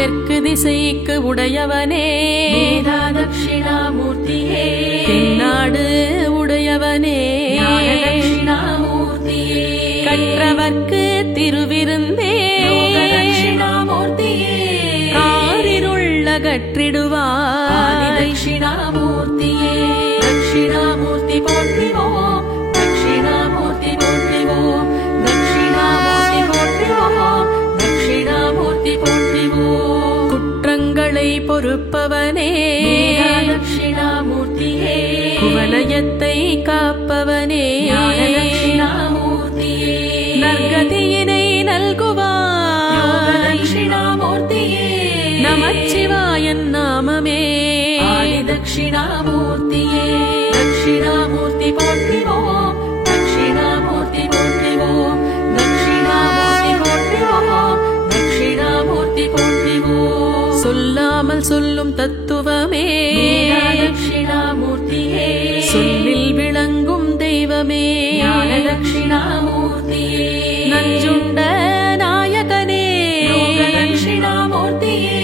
தெற்கு திசைக்கு உடையவனே வேதா தட்சிணாமூர்த்தியே தென்னாடு உடையவனே தட்சிணாமூர்த்தியே கற்றவர்க்கு திருவிருந்தே தட்சிணாமூர்த்தியே காரிருள்ள கற்றிடுவாய் தட்சிணாமூர்த்தியே தட்சிணாமூர்த்தி போற்றிவோம் தட்சிணாமூர்த்தி போற்றிவோம் தட்சிணாமூர்த்தி போற்றிவோம் தட்சிணாமூர்த்தி போற்றிவோம் குற்றங்களை பொறுப்பவனே தட்சிணாமூர்த்தியே குவலயத்தை காப்பவனே தட்சிணாமூர்த்தியே நற்கதியினை நல்குவாய் தட்சிணாமூர்த்தியே நமச்சிவாயன் நாமமே தட்சிணாமூர்த்தியே தட்சிணாமூர்த்தி போற்றிவோம் தட்சிணாமூர்த்தி போற்றிவோம் தட்சிணாமூர்த்தி போற்றிவோம் தட்சிணாமூர்த்தி போற்றிவோம் சொல்லாமல் சொல்லும் தத்துவமே தட்சிணாமூர்த்தியே சொல்லில் விளங்கும் தெய்வமே தட்சிணாமூர்த்தியே நஞ்சுண்ட நாயகனே தட்சிணாமூர்த்தியே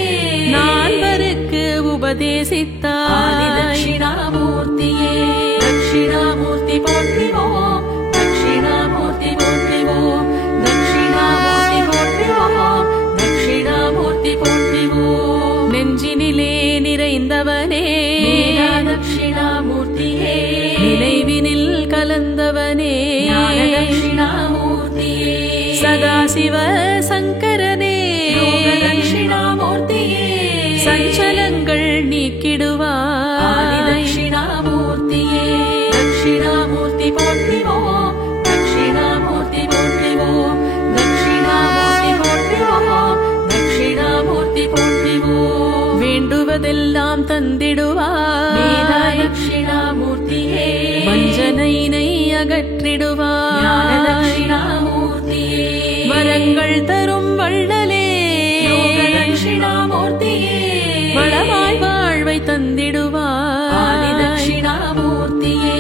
நால்வருக்கு உபதேசித்தாய் தட்சிணாமூர்த்தியே தட்சிணாமூர்த்தி போற்றிவோம் தட்சிணாமூர்த்தி போற்றிவோம் தட்சிணாமூர்த்தி போற்றிவோம் தட்சிணாமூர்த்தி போற்றிவோம் நெஞ்சினிலே நிறைந்தவனே தட்சிணாமூர்த்தியே நினைவினில் கலந்தவனே தட்சிணாமூர்த்தியே சதாசிவ சங்கரனே தட்சிணாமூர்த்தியே சஞ்சலங்கள் நீக்கிடுவாய் தட்சிணாமூர்த்தியே தட்சிணாமூர்த்தி போற்றிவோம் தட்சிணாமூர்த்தி போற்றிவோம் தட்சிணாமூர்த்தி போற்றிவோம் தட்சிணாமூர்த்தி போற்றிவோம் வேண்டுவதெல்லாம் தந்திடுவாய் தட்சிணாமூர்த்தியே வஞ்சனையினை அகற்றிடுவாய் தட்சிணாமூர்த்தியே வரங்கள் தரும் வள்ளலே தட்சிணாமூர்த்தியே வளமாய் வாழ்வை தந்திடுவாய் தட்சிணாமூர்த்தியே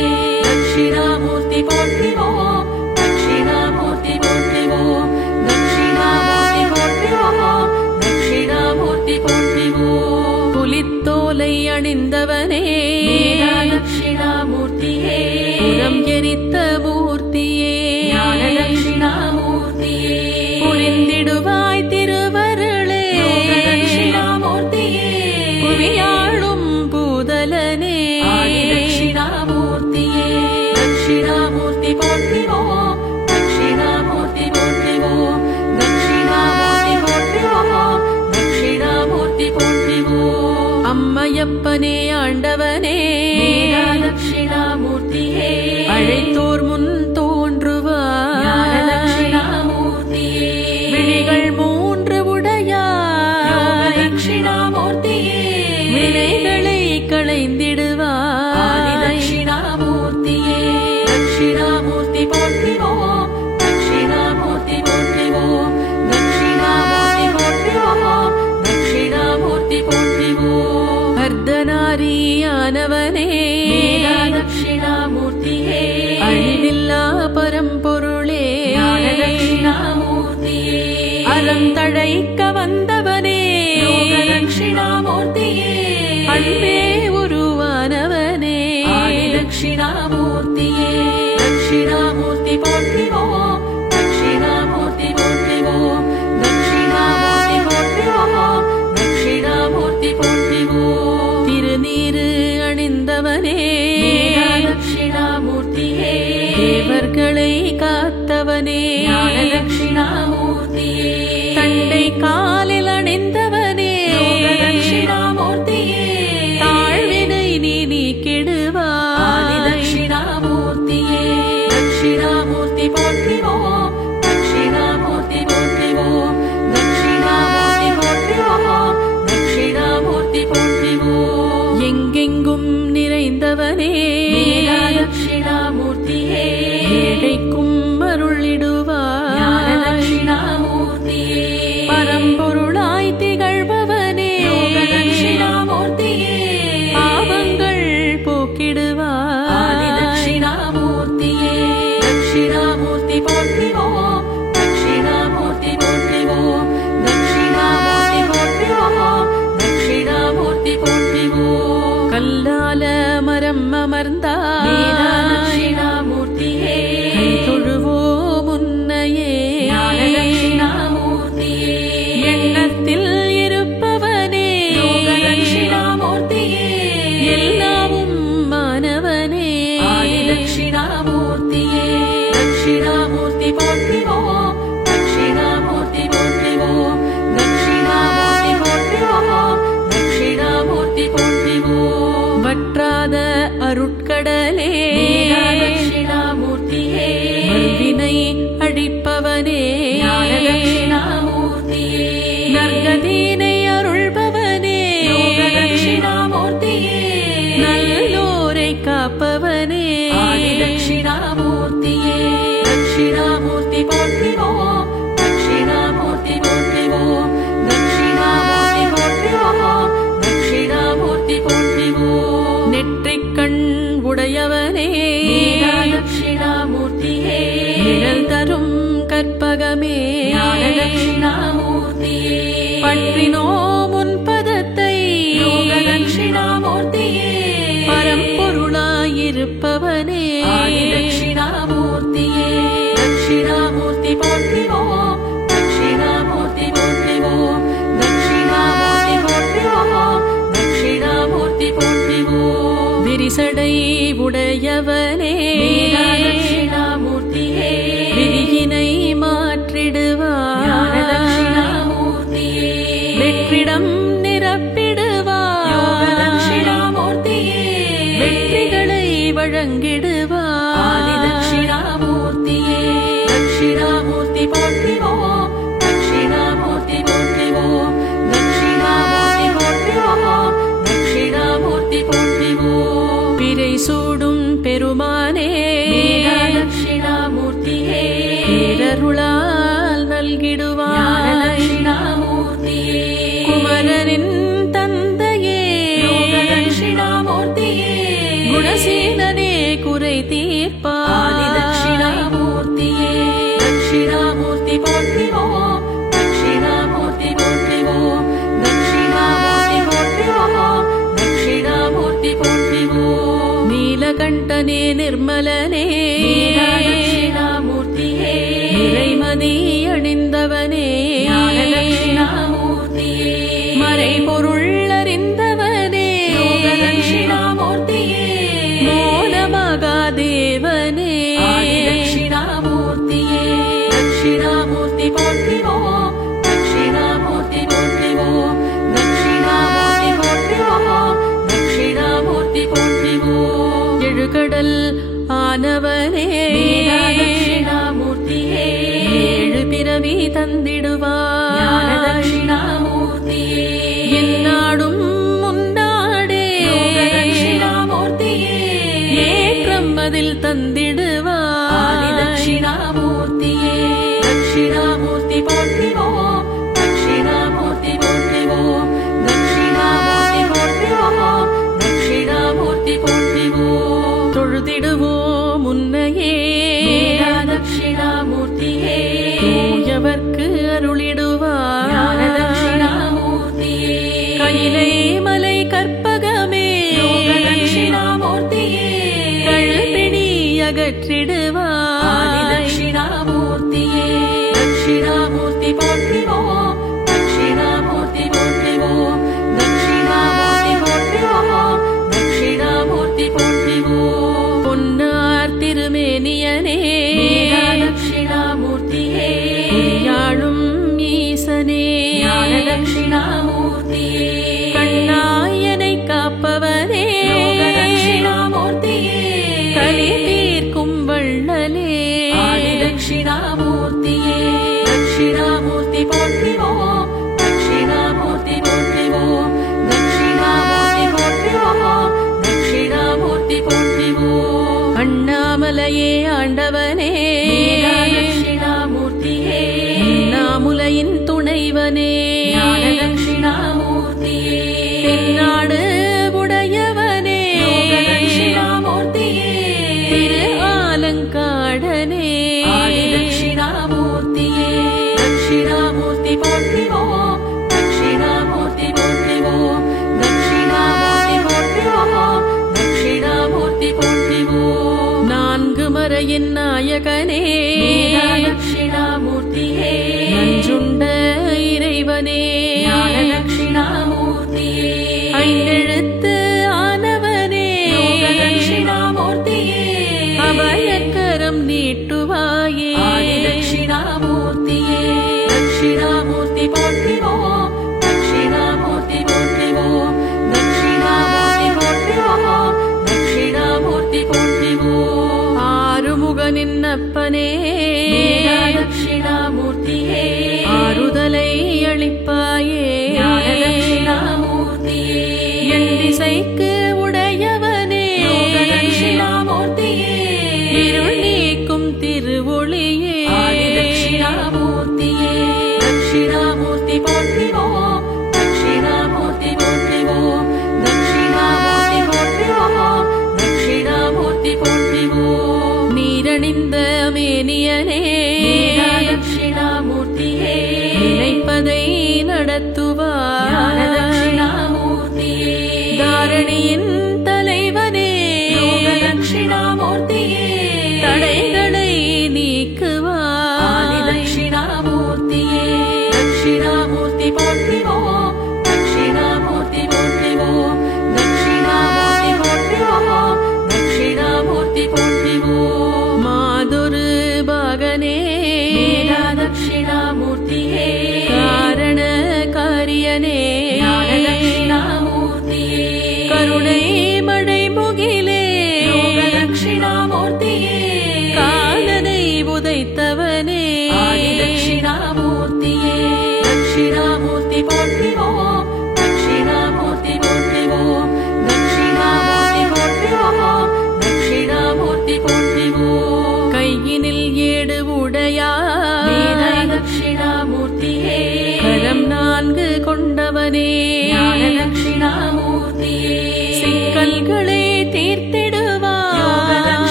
தட்சிணாமூர்த்தி போற்றிவோம் தட்சிணாமூர்த்தி போற்றிவோம் தட்சிணாமூர்த்தி போற்றிவோம் தட்சிணாமூர்த்தி போற்றிவோம் புலித்தோலை அணிந்தவனே தட்சிணாமூர்த்தியே புறம் எரித்த மூர்த்தியே தட்சிணாமூர்த்தியே புரிந்திடுவாய் திருவருளே தட்சிணாமூர்த்தியே புவியாளும் பூதலனே தட்சிணாமூர்த்தியே தட்சிணாமூர்த்தி போற்றிவோம் தட்சிணாமூர்த்தி போற்றிவோம் தட்சிணாமூர்த்தி போற்றிவோம் தட்சிணாமூர்த்தி போற்றிவோம் அம்மையப்பனே ஆண்டவனே தட்சிணாமூர்த்தியே அழைத்தோர் முன் தோன்றுவாய் தட்சிணாமூர்த்தியே விழிகள் மூன்று உடையாய் தட்சிணாமூர்த்தியே வினைகளை களைந்திடுவாய் தட்சிணாமூர்த்தியே தட்சிணாமூர்த்தி போற்றிவோம் தட்சிணாமூர்த்தி போற்றிவோம் தட்சிணாமூர்த்தி போற்றிவோம் தட்சிணாமூர்த்தி போற்றிவோம் அர்த்தநாரியானவனே தட்சிணாமூர்த்தியே அழிவில்லா பரம்பொருளே தட்சிணாமூர்த்தியே அறம் தழைக்க வந்தவனே தட்சிணாமூர்த்தியே அன்பே உருவானவனே தட்சிணாமூர்த்தியே தட்சிணாமூர்த்தி போற்றிவோம் தட்சிணாமூர்த்தி போற்றிவோம் தட்சிணாமூர்த்தி போற்றிவோம் தட்சிணாமூர்த்தி போற்றிவோம் திருநீரு அணிந்தவனே அருட்கடலே தட்சிணாமூர்த்தியே வினை அழிப்பவனே தட்சிணாமூர்த்தியே நற்கதீனை அருள்பவனே தட்சிணாமூர்த்தியே நல்லோரை காப்பவனே தட்சிணாமூர்த்தியே தட்சிணாமூர்த்தி போற்றிவோம் தட்சிணாமூர்த்தி போற்றிவோம் தட்சிணாமூர்த்தி போற்றிவோம் தட்சிணாமூர்த்தி போற்றிவோம் நெற்றிக் கண் உடையவனே தட்சிணாமூர்த்தியே நிழல் தரும் கற்பகமே தட்சிணாமூர்த்தியே பற்றினோம் உன் பதத்தை தட்சிணாமூர்த்தியே பரம்பொருளாயிருப்பவனே தட்சிணாமூர்த்தியே தட்சிணாமூர்த்தி போற்றிவோம் தட்சிணாமூர்த்தி போற்றிவோம் தட்சிணாமூர்த்தி போற்றிவோம் தட்சிணாமூர்த்தி போற்றிவோம் விரிசடை உடையவனே தட்சிணாமூர்த்தியே விதியினை மாற்றிடுவார் தட்சிணாமூர்த்தியே வெற்றிடம் நிரப்பிடுவார் தட்சிணாமூர்த்தியே வெற்றிகளை வழங்கிடுவார் தட்சிணாமூர்த்தியே தட்சிணாமூர்த்தி போற்றிவோம் தட்சிணாமூர்த்தி போற்றிவோம் தட்சிணாமூர்த்தி போற்றிவோம் தட்சிணாமூர்த்தி போற்றிவோம் பிறை சூடும் பெருமானே தட்சிணாமூர்த்தியே பேரருளால் நல்கிடுவார் தட்சிணாமூர்த்தியே குமரனின் தந்தையே தட்சிணாமூர்த்தியே குணசீலனே குறை தீர்ப்பார் தட்சிணாமூர்த்தியே தட்சிணாமூர்த்தி போற்றிவோம் தட்சிணாமூர்த்தி போற்றிவோம் தட்சிணாமூர்த்தி போற்றிவோம் தட்சிணாமூர்த்தி போற்றிவோம் நீலகண்டனே நிர்மலனே தட்சிணாமூர்த்தியே நிறைமதி அணிந்தவனே தட்சிணாமூர்த்தியே மறைபொருள் அறிந்தவனே தட்சிணாமூர்த்தியே மோனமகாதேவனே தட்சிணாமூர்த்தியே தட்சிணாமூர்த்தி போற்றிவோம் தட்சிணாமூர்த்தி போற்றிவோம் தட்சிணாமூர்த்தி போற்றிவோம் தட்சிணாமூர்த்தி போற்றிவோம் எழுகடல் ஆனவனே தட்சிணாமூர்த்தியே ஏழு பிறவி தந்திடுவார் தட்சிணாமூர்த்தியே எந்நாடும் முன்னாடே தட்சிணாமூர்த்தியே ஏற்றம் அதில் தந்திடுவார் தட்சிணாமூர்த்தியே தட்சிணாமூர்த்தி போற்றிவோம் தட்சிணாமூர்த்தி போற்றிவோம் தட்சிணாமூர்த்தி போற்றிவோம் தட்சிணாமூர்த்தி போற்றிவோம் தொழுதிடுவோம் உன்னையே தட்சிணாமூர்த்தியே தூயவர்க்கு அருளிடுவார் தட்சிணாமூர்த்தியே கையிலை மலை கற்பகமே தட்சிணாமூர்த்தியே கழுப்பிணி அகற்றிடுவார் தட்சிணாமூர்த்தியே தட்சிணாமூர்த்தி போற்றிவோம் தட்சிணாமூர்த்தி போற்றிவோம் தட்சிணாமூர்த்தி போற்றிவோம் தட்சிணாமூர்த்தி போற்றிவோம் பொன்னார் திருமேனியனே தட்சிணாமூர்த்தியே யாழும் ஈசனே தட்சிணாமூர்த்தியே கண்ணாயனை காப்பவனே தட்சிணாமூர்த்தியே கலி தீர்க்கும் வள்ளலே தட்சிணாமூர்த்தியே தட்சிணாமூர்த்தி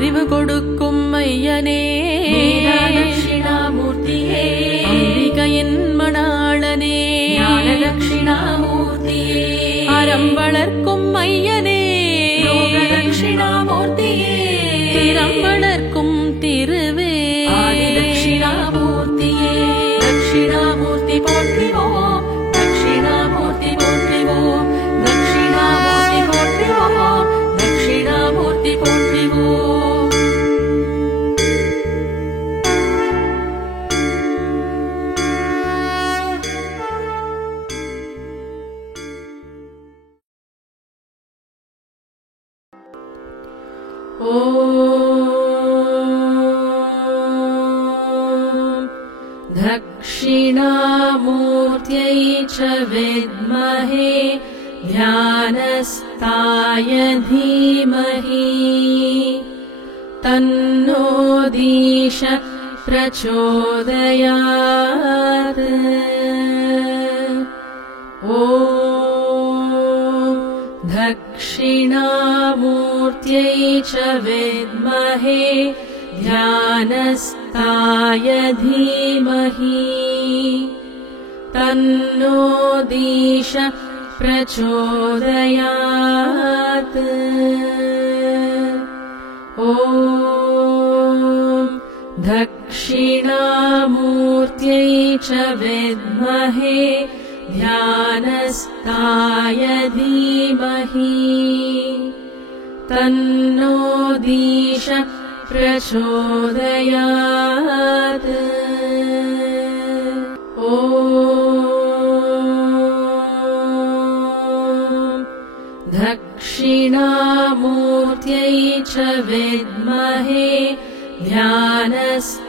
அறிவு கொடுக்கும் ஐயனே தட்சிணாமூர்த்தியே அம்பிகையின் மணாளனே ஞான தட்சிணாமூர்த்தியே அறம் வளர்க்கும் ஐயனே தட்சிணாமூர்த்தியே திறம் வளர்க்கும் திருவே ஆதி தட்சிணாமூர்த்தியே தட்சிணாமூர்த்தி போற்றிவோம் தட்சிணாமூர்த்தி போற்றிவோம் தட்சிணாமூர்த்தி போற்றிவோம் தட்சிணாமூர்த்தி போற்றிவோம் दक्षिणामूर्त्यै च विद्महे ध्यानस्थाय धीमहि तन्नो दीश प्रचोदयात् ॐ दक्षिणामूर्त्यै च विद्महे ध्यानस्थाय धीमहि तन्नो दीश प्रचोदयात् ॐ दक्षिणामूर्त्यै च विद्महे ध्यानस्थाय धीमहि तन्नो दीश प्रचोदयात् ॐ दक्षिणामूर्त्यै च विद्महे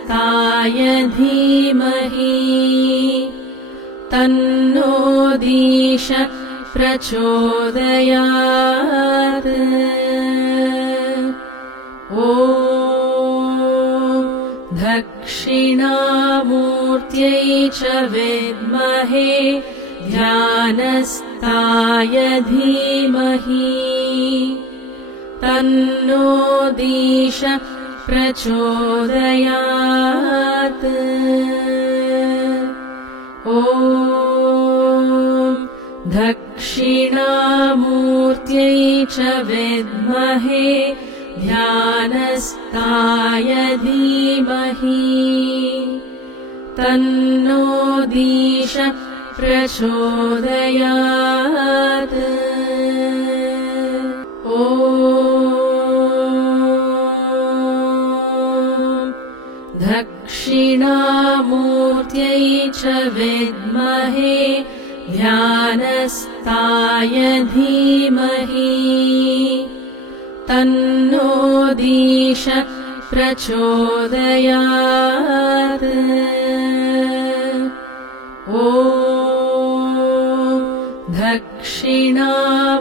ध्यानस्थाय धीमहि तन्नो दीश प्रचोदयात् ॐ दक्षिणामूर्त्यै च विद्महे ध्यानस्थाय धीमहि तन्नो दीश प्रचोदयात् ॐ दक्षिणामूर्त्यै च विद्महे ध्यानस्थाय धीमहि तन्नो दीश प्रचोदयात् ॐ दक्षिणामूर्त्यै च विद्महे ध्यानस्थाय धीमहि तन्नो दीश प्रचोदयात् ॐ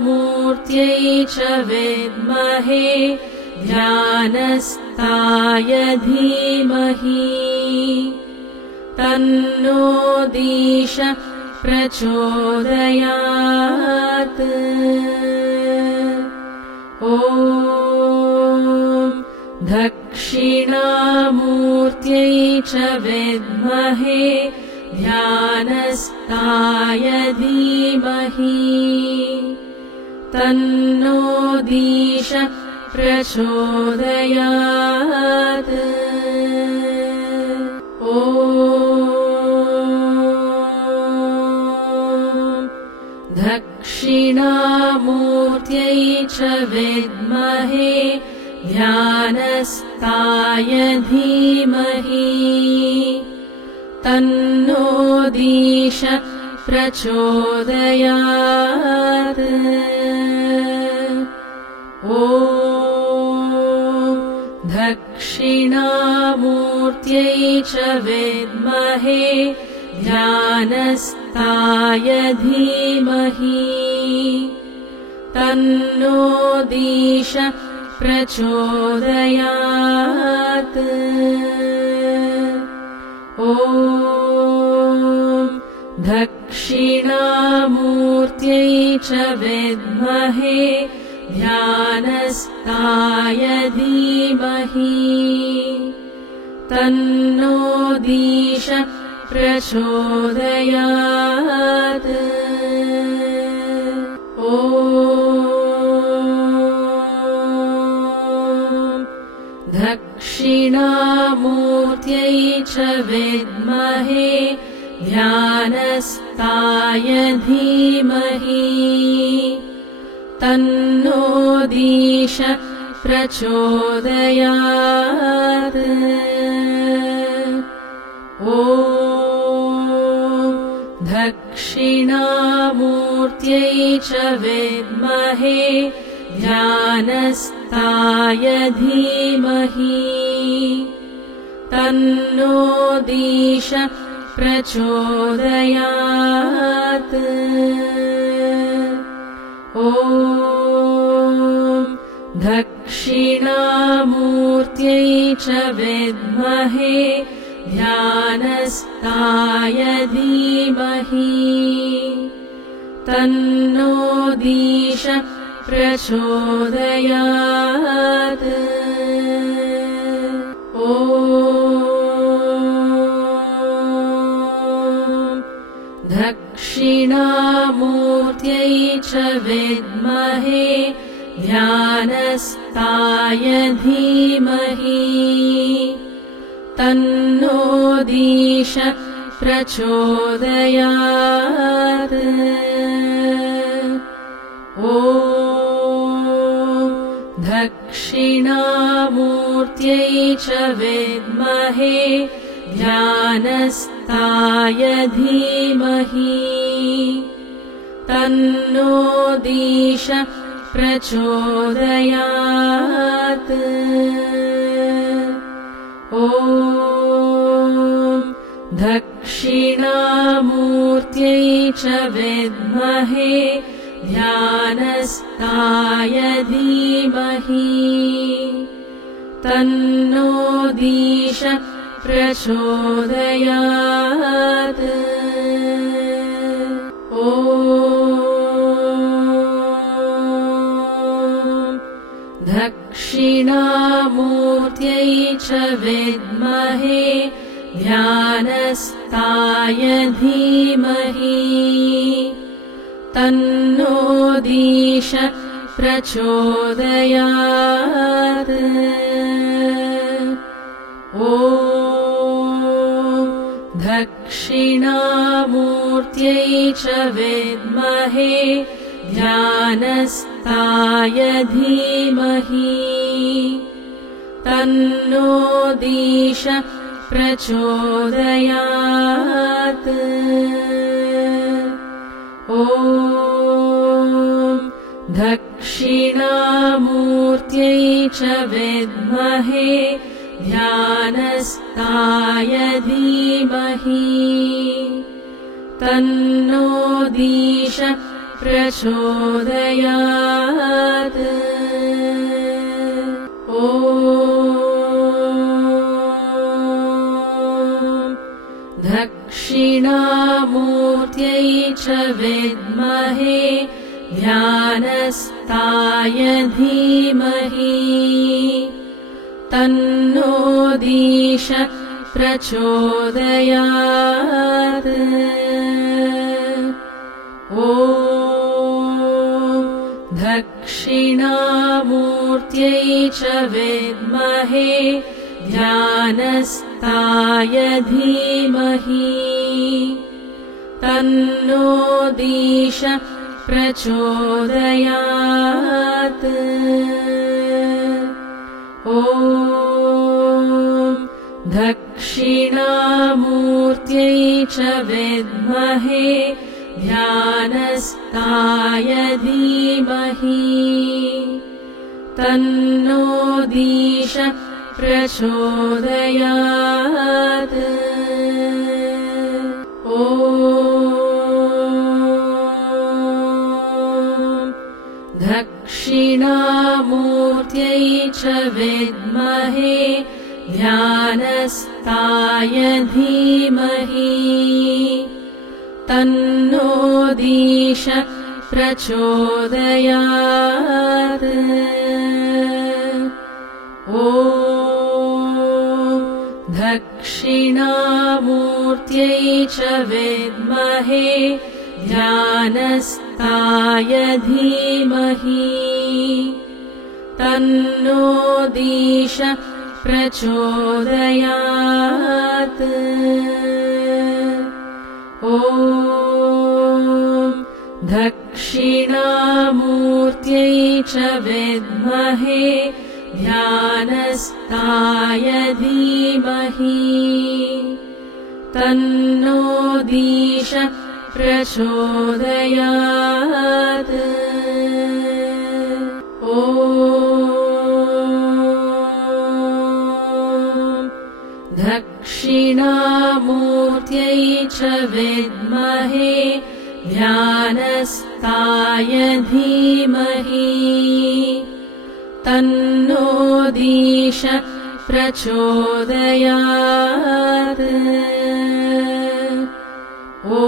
दक्षिणामूर्त्यै च विद्महे ध्यानस्थाय धीमहि तन्नो दीश प्रचोदयात् ॐ दक्षिणामूर्त्यै च विद्महे ध्यानस्थाय धीमहि तन्नो दीश प्रचोदयात् ॐ दक्षिणामूर्त्यै च विद्महे ध्यानस्थाय धीमहि तन्नो दीश प्रचोदयात् ॐ दक्षिणामूर्त्यै च विद्महे ध्यानस्थाय धीमहि तन्नो दीश प्रचोदयात् ॐ दक्षिणामूर्त्यै च विद्महे ध्यानस्ताय धीमहि तन्नो दीश प्रचोदयात् ॐ दक्षिणामूर्त्यै च विद्महे ध्यानस्ताय धीमहि तन्नो दीश प्रचोदयात् ॐ दक्षिणामूर्त्यै च विद्महे ध्यानस्ताय धीमहि तन्नो दीश प्रचोदयात् ॐ दक्षिणामूर्त्यै च विद्महे ध्यानस्ताय धीमहि तन्नो दीश प्रचोदयात् ॐ दक्षिणामूर्त्यै च विद्महे ध्यानस्ताय धीमहि तन्नो दीश प्रचोदयात् ॐ दक्षिणामूर्त्यै च विद्महे ध्यानस्ताय धीमहि तन्नो दीश प्रचोदयात् ॐ दक्षिणामूर्त्यै च विद्महे ध्यानस्ताय धीमहि तन्नो दीश प्रचोदयात् ॐ दक्षिणामूर्त्यै च विद्महे ध्यानस्ताय धीमहि तन्नो दीश प्रचोदयात् ॐ दक्षिणामूर्त्यै च विद्महे ध्यानस्ताय धीमहि तन्नो दीश प्रचोदयात् ॐ दक्षिणामूर्त्यै च विद्महे ध्यानस्ताय धीमहि तन्नो दीश प्रचोदयात् ॐ दक्षिणामूर्त्यै च विद्महे ध्यानस्ताय धीमहि तन्नो दीश प्रचोदयात् ॐ दक्षिणामूर्त्यै च विद्महे ध्यानस्ताय धीमहि तन्नो दीश प्रचोदयात् ॐ दक्षिणामूर्त्यै च विद्महे ध्यानस्ताय धीमहि तन्नो दीश प्रचोदयात् ॐ दक्षिणामूर्त्यै च विद्महे ध्यानस्ताय धीमहि तन्नो दीश प्रचोदयात् ॐ दक्षिणामूर्त्यै च विद्महे ध्यानस्थाय धीमहि तन्नो दीश प्रचोदयात् ॐ दक्षिणामूर्त्यै च विद्महे ध्यानस्थाय धीमहि तन्नो दीश प्रचोदयात् ॐ दक्षिणामूर्त्यै च विद्महे ध्यानस्थाय धीमहि तन्नो दीश प्रचोदयात् ॐ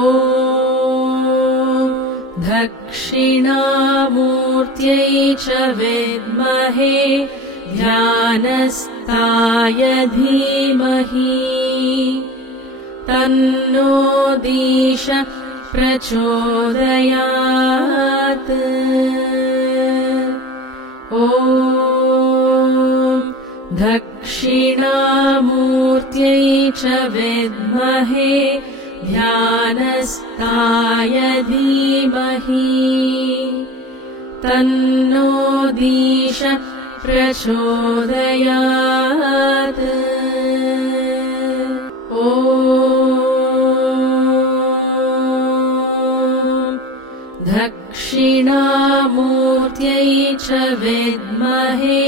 दक्षिणामूर्त्यै च विद्महे ध्यानस्थाय धीमहि तन्नो दीश प्रचोदयात् ॐ दक्षिणामूर्त्यै च विद्महे ध्यानस्थाय धीमहि तन्नो दीश प्रचोदयात् ॐ दक्षिणामूर्त्यै च विद्महे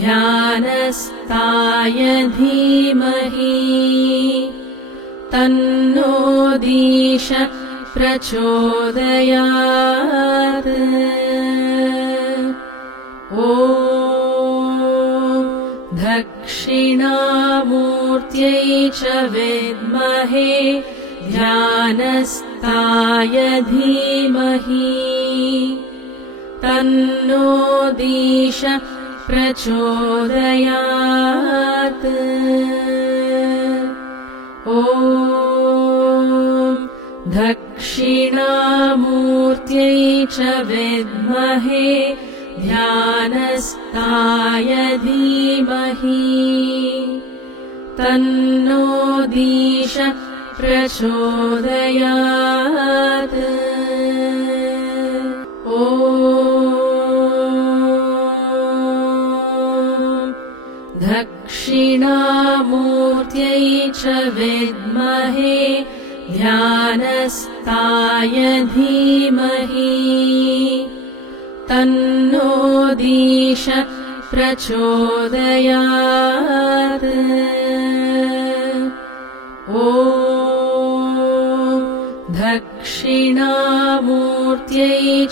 ध्यानस्थाय धीमहि तन्नो दीश प्रचोदयात् ॐ दक्षिणामूर्त्यै च विद्महे ध्यानस्थाय धीमहि तन्नो दीश प्रचोदयात् ॐ दक्षिणामूर्त्यै च विद्महे ध्यानस्थाय धीमहि तन्नो दीश प्रचोदयात् ॐ दक्षिणामूर्त्यै च विद्महे ध्यानस्थाय धीमहि तन्नो दीश प्रचोदयात् ॐ दक्षिणामूर्त्यै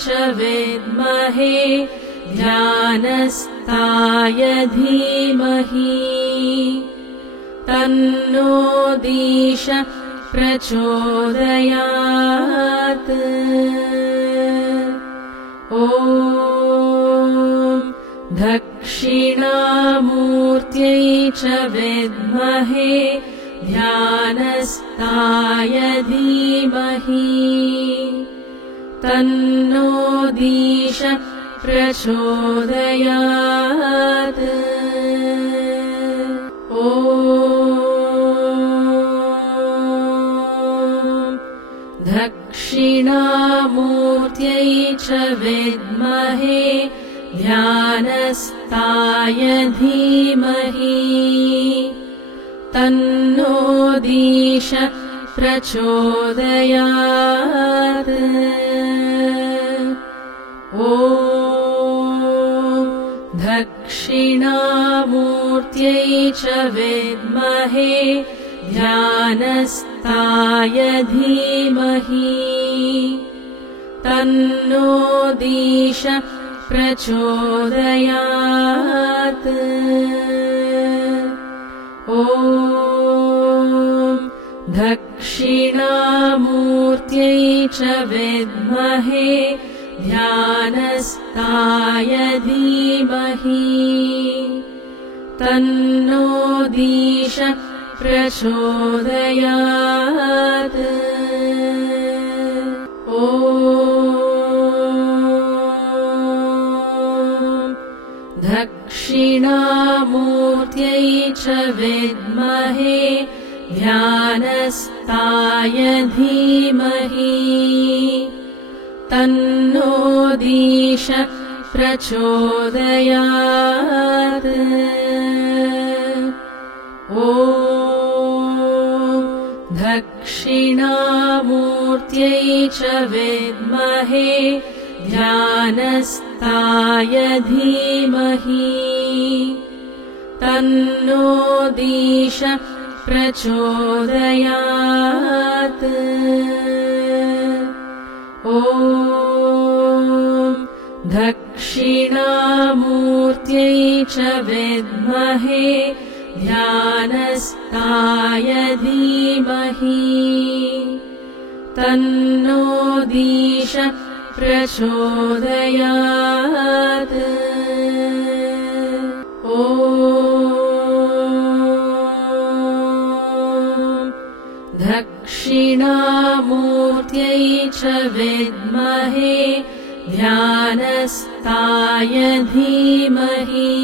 च विद्महे ध्यानस्थाय धीमहि तन्नो दीश प्रचोदयात् ॐ दक्षिणामूर्त्यै च विद्महे ध्यानस्थाय धीमहि तन्नो दीश प्रचोदयात् ॐ दक्षिणामूर्त्यै च विद्महे ध्यानस्थाय धीमहि तन्नो दीश प्रचोदयात् ॐ दक्षिणामूर्त्यै च विद्महे ध्यानस्थाय धीमहि तन्नो दीश प्रचोदयात् ॐ दक्षिणामूर्त्यै च विद्महे ध्यानस्ताय धीमहि तन्नो दीश प्रचोदयात् ॐ दक्षिणामूर्त्यै च विद्महे ध्यानस्ताय धीमहि तन्नो दीश प्रचोदयात् ॐ दक्षिणामूर्त्यै च विद्महे ध्यानस्ताय धीमहि तन्नो दीश प्रचोदयात् ॐ दक्षिणामूर्त्यै च विद्महे ध्यानस्ताय धीमहि तन्नो दीश प्रचोदयात् ॐ दक्षिणामूर्त्यै च विद्महे ध्यानस्ताय धीमहि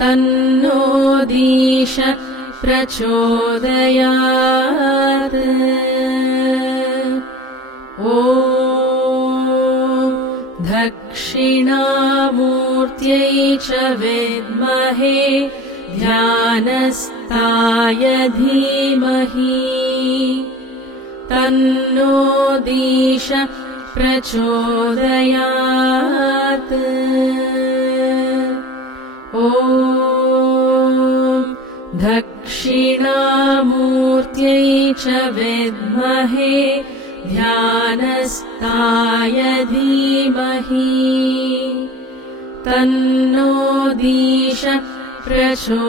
तन्नो दीश प्रचोदयात् ॐ दक्षिणामूर्त्यै च विद्महे ध्यानस्ताय धीमहि तन्नो दीश प्रचोदयात् ॐ दक्षिणामूर्त्यै च विद्महे ध्यानस्ताय धीमहि तन्नो दीश प्रचोदयात्